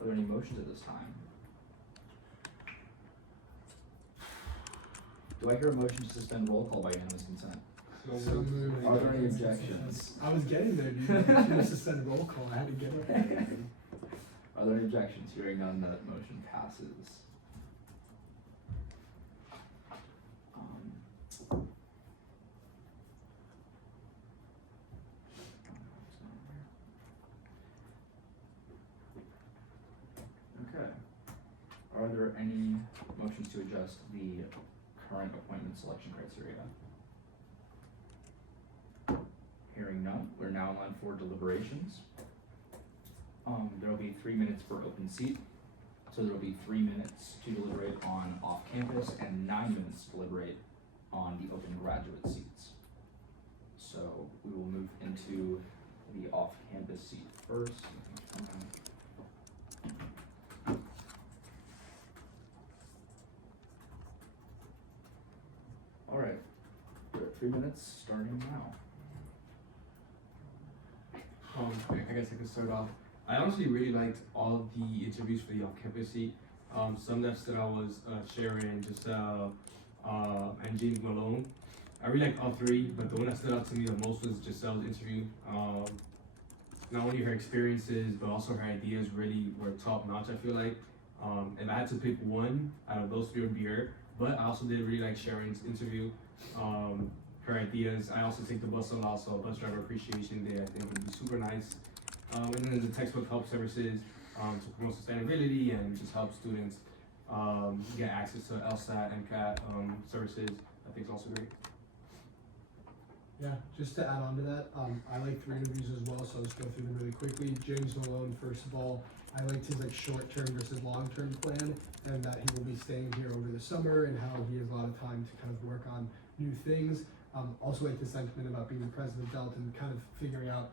Are there any motions at this time? Do I hear a motion to suspend roll call by unanimous consent? So moved. Are there any objections? I was getting there, dude. I was just said roll call. I had to get it. Are there any objections? Hearing none, that motion passes. Okay. Are there any motions to adjust the current appointment selection criteria? Hearing none, we're now in line for deliberations. There will be 3 minutes per open seat. So there will be 3 minutes to deliberate on off-campus and 9 minutes to deliberate on the open graduate seats. So we will move into the off-campus seat first. All right, we're at 3 minutes starting now. I guess I could start off. I honestly really liked all of the interviews for the off-campus seat. Some that stood out was Sharon, Giselle, and James Malone. I really liked all three, but the one that stood out to me the most was Giselle's interview. Not only her experiences, but also her ideas really were top notch, I feel like. If I had to pick one out of those three, it would be her. But I also did really like Sharon's interview. Her ideas. I also take the bus a lot, so Bus Driver Appreciation Day I think would be super nice. And then the textbook help services to promote sustainability and just help students get access to LSAT and CAT services. I think is also great. Yeah, just to add on to that, I like 3 interviews as well, so I'll just go through them really quickly. James Malone, first of all, I liked his short-term versus long-term plan, and that he will be staying here over the summer, and how he has a lot of time to kind of work on new things. Also like the sentiment about being the president of Delta and kind of figuring out,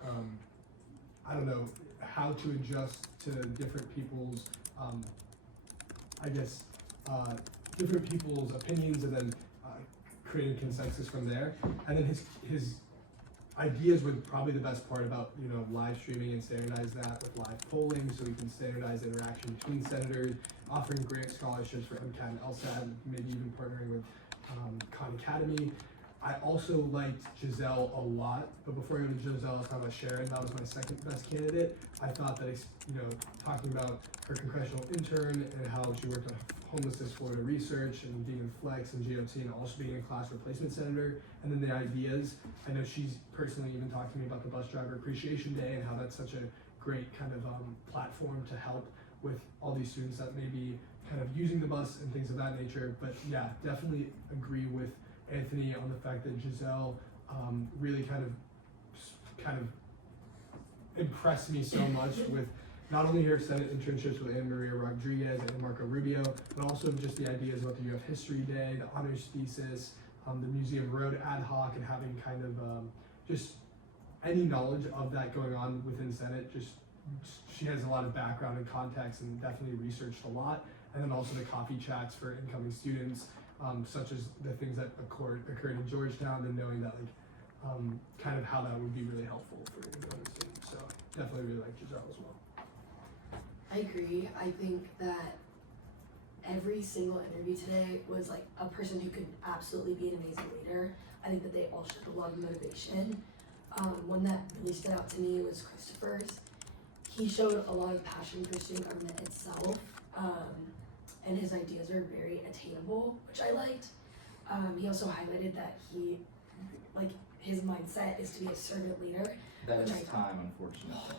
I don't know, how to adjust to different people's, different people's opinions, and then creating consensus from there. And then his ideas were probably the best part about, live streaming and standardize that with live polling, so we can standardize interaction between senators, offering grant scholarships for MCAT and LSAT, maybe even partnering with Khan Academy. I also liked Giselle a lot, but before I go to Giselle, let's talk about Sharon. That was my second best candidate. I thought that, talking about her congressional intern and how she worked on homelessness Florida research and being in Flex and GOT and also being a class replacement senator, and then the ideas. I know she's personally even talked to me about the Bus Driver Appreciation Day and how that's such a great kind of platform to help with all these students that may be kind of using the bus and things of that nature. But yeah, definitely agree with Anthony on the fact that Giselle really kind of impressed me so much with not only her Senate internships with Anna Maria Rodriguez and Marco Rubio, but also just the ideas about the UF History Day, the honors thesis, the Museum Road ad hoc, and having kind of just any knowledge of that going on within Senate. She has a lot of background and context and definitely researched a lot. And then also the coffee chats for incoming students, such as the things that occurred in Georgetown, and knowing that kind of how that would be really helpful for incoming students. So definitely really like Giselle as well. I agree. I think that every single interview today was like a person who could absolutely be an amazing leader. I think that they all showed a lot of motivation. One that really stood out to me was Christopher's. He showed a lot of passion for student government itself, and his ideas are very attainable, which I liked. He also highlighted that his mindset is to be a servant leader. That is time, unfortunately.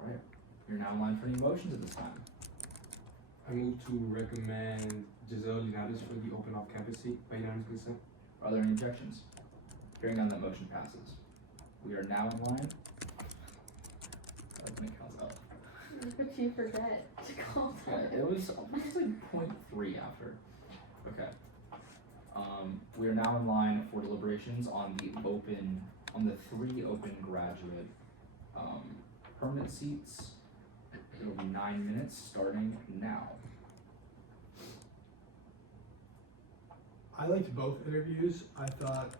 All right, you're now in line for any motions at this time. I move to recommend Giselle Linares for the open off-campus seat by unanimous consent. Are there any objections? Hearing none, that motion passes. We are now in line. Let me count out. But you forget to call time. Okay, it was like 0.3 after. Okay. We are now in line for deliberations on the 3 open graduate permanent seats. It will be 9 minutes starting now. I liked both interviews. I thought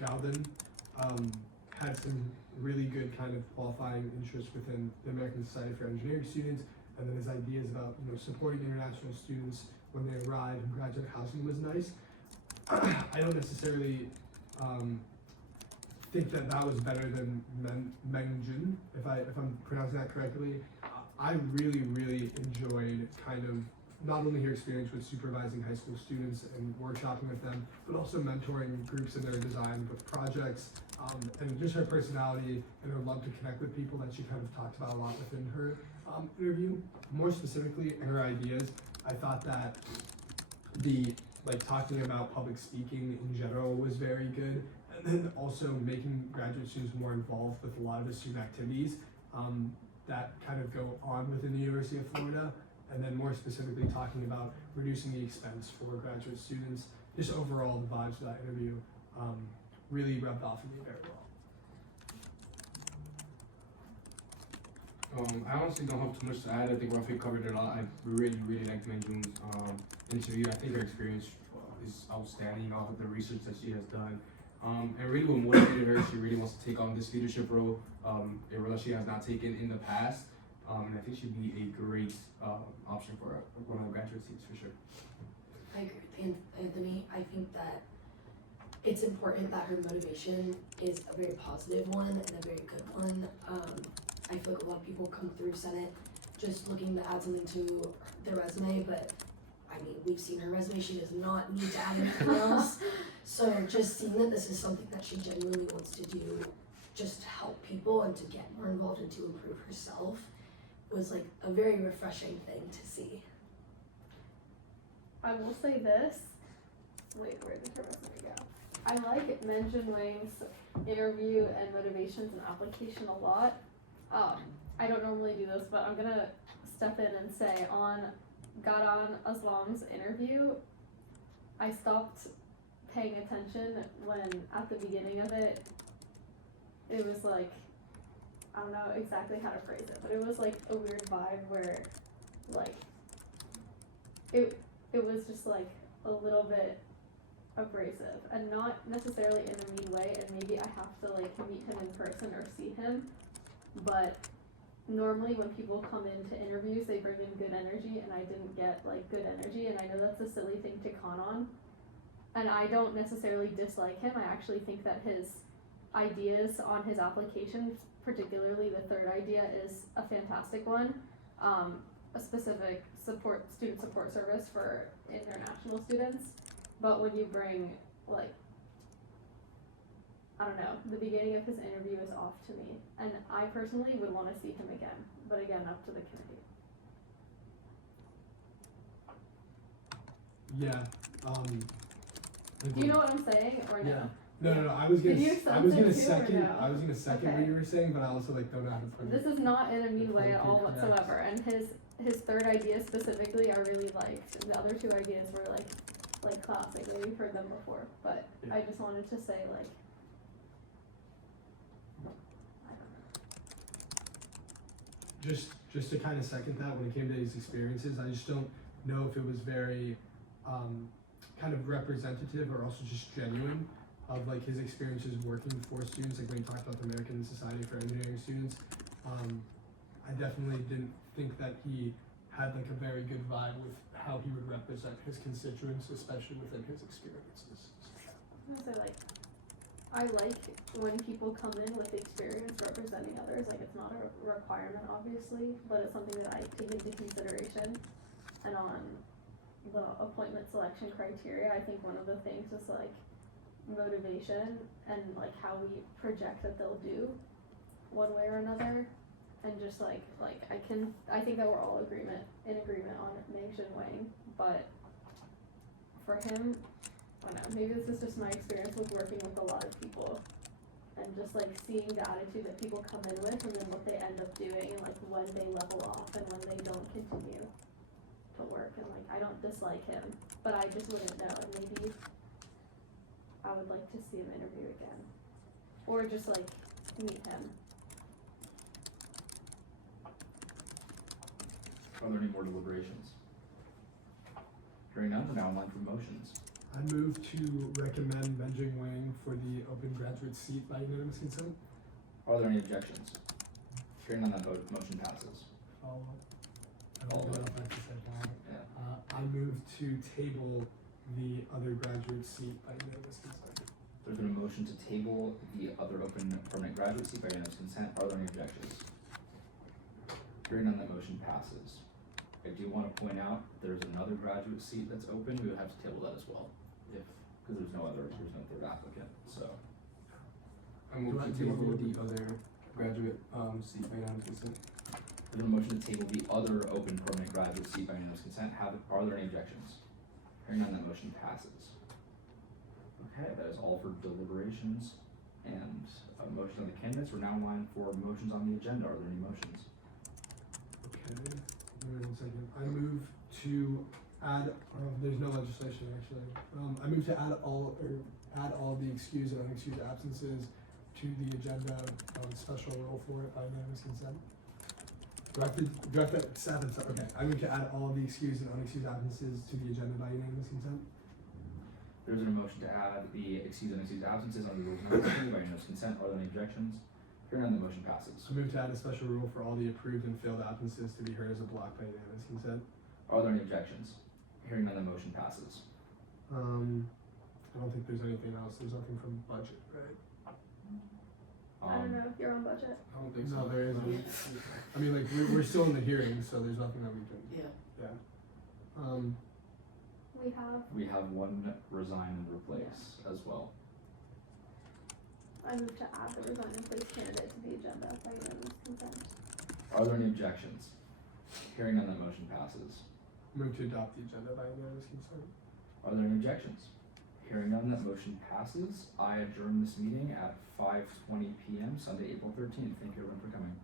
Galvin had some really good kind of qualifying interest within the American Society for Engineering students, and then his ideas about supporting international students when they arrive and graduate housing was nice. I don't necessarily think that that was better than Mengjun, if I'm pronouncing that correctly. I really enjoyed kind of not only her experience with supervising high school students and workshopping with them, but also mentoring groups in their design with projects, and just her personality and her love to connect with people that she kind of talked about a lot within her interview. More specifically, in her ideas, I thought that the talking about public speaking in general was very good, and then also making graduate students more involved with a lot of the student activities that kind of go on within the University of Florida, and then more specifically talking about reducing the expense for graduate students. Just overall, the vibes of that interview really rubbed off on me very well. I honestly don't have too much to add. I think Rafi covered it a lot. I really liked Menjun's interview. I think her experience is outstanding, all of the research that she has done. And really what motivated her, she really wants to take on this leadership role, a role that she has not taken in the past. And I think she'd be a great option for one of the graduate seats for sure. I agree with Anthony. I think that it's important that her motivation is a very positive one and a very good one. I feel like a lot of people come through Senate just looking to add something to their resume, but I mean, we've seen her resume, she does not need to add anything else. So just seeing that this is something that she genuinely wants to do just to help people and to get more involved and to improve herself was like a very refreshing thing to see. I will say this. Wait, where did her resume go? I like Menjun Wang's interview and motivations and application a lot. I don't normally do this, but I'm gonna step in and say on Garan Aslam's interview, I stopped paying attention when at the beginning of it, it was like, I don't know exactly how to phrase it, but it was like a weird vibe where like, it was just like a little bit abrasive and not necessarily in a mean way, and maybe I have to like meet him in person or see him, but normally when people come into interviews they bring in good energy, and I didn't get like good energy, and I know that's a silly thing to con on, and I don't necessarily dislike him. I actually think that his ideas on his application, particularly the third idea, is a fantastic one. A specific student support service for international students, but when you bring like, I don't know, the beginning of his interview is off to me, and I personally would want to see him again, but again, up to the committee. Yeah. Do you know what I'm saying, or no? Yeah. No. I was gonna Can you second. no? I was gonna second Okay. what you were saying, but I also like don't know how to put This it. is not in a mean way at all Correct. whatsoever, and his third idea specifically I really liked. The other two ideas were like classic, like we've heard them before, but Yeah. I just wanted to say like, I don't know. Just to kind of second that, when it came to his experiences, I just don't know if it was very kind of representative or also just genuine of like his experiences working for students, like when he talked about the American Society for Engineering students. I definitely didn't think that he had like a very good vibe with how he would represent his constituents, especially within his experiences. I'm gonna say like, I like when people come in with experience representing others. Like it's not a requirement obviously, but it's something that I take into consideration. And on the appointment selection criteria, I think one of the things is like motivation and like how we project that they'll do one way or another, and just like I think that we're all in agreement on Mengjun Wang, but for him, I don't know, maybe this is just my experience with working with a lot of people and just like seeing the attitude that people come in with and then what they end up doing, and like when they level off and when they don't continue to work. And like I don't dislike him, but I just wouldn't know, and maybe I would like to see him interview again, or just like meet him. Are there any more deliberations? Hearing none, we're now in line for motions. I move to recommend Menjing Wang for the open graduate seat by unanimous consent. Are there any objections? Hearing none, that motion passes. Follow up. I don't know if I have to say that. Yeah. I move to table the other graduate seat by unanimous consent. There's been a motion to table the other open permanent graduate seat by unanimous consent. Are there any objections? Hearing none, that motion passes. I do want to point out, there's another graduate seat that's open. We would have to table that as well, because there's no third applicant, so. I move to Do you want table me the other graduate seat by unanimous consent. There's been a motion to table the other open permanent graduate seat by unanimous consent. Are there any objections? Hearing none, that motion passes. Okay, that is all for deliberations and a motion on the candidates. We're now in line for motions on the agenda. Are there any motions? Okay, give me 1 second. I move to add, there's no legislation actually. I move to add all the excused and unexcused absences to the agenda, special rule for it by unanimous consent. Do I have to 7, so, okay, I move to add all the excused and unexcused absences to the agenda by unanimous consent. There's been a motion to add the excused and unexcused absences under the rules of order by unanimous consent. Are there any objections? Hearing none, the motion passes. I move to add a special rule for all the approved and failed absences to be heard as a block by unanimous consent. Are there any objections? Hearing none, the motion passes. I don't think there's anything else. There's nothing from budget, right? I don't know if you're on budget. I don't think so. No, there isn't. I mean, like, we're still in the hearing, so there's nothing that we can, Yeah. yeah. We have, We have one resign and replace as well. I move to add the resign in place candidate to the agenda by unanimous consent. Are there any objections? Hearing none, that motion passes. Move to adopt the agenda by unanimous consent. Are there any objections? Hearing none, that motion passes. I adjourn this meeting at 5:20 p.m. Sunday, April 13th. Thank you everyone for coming.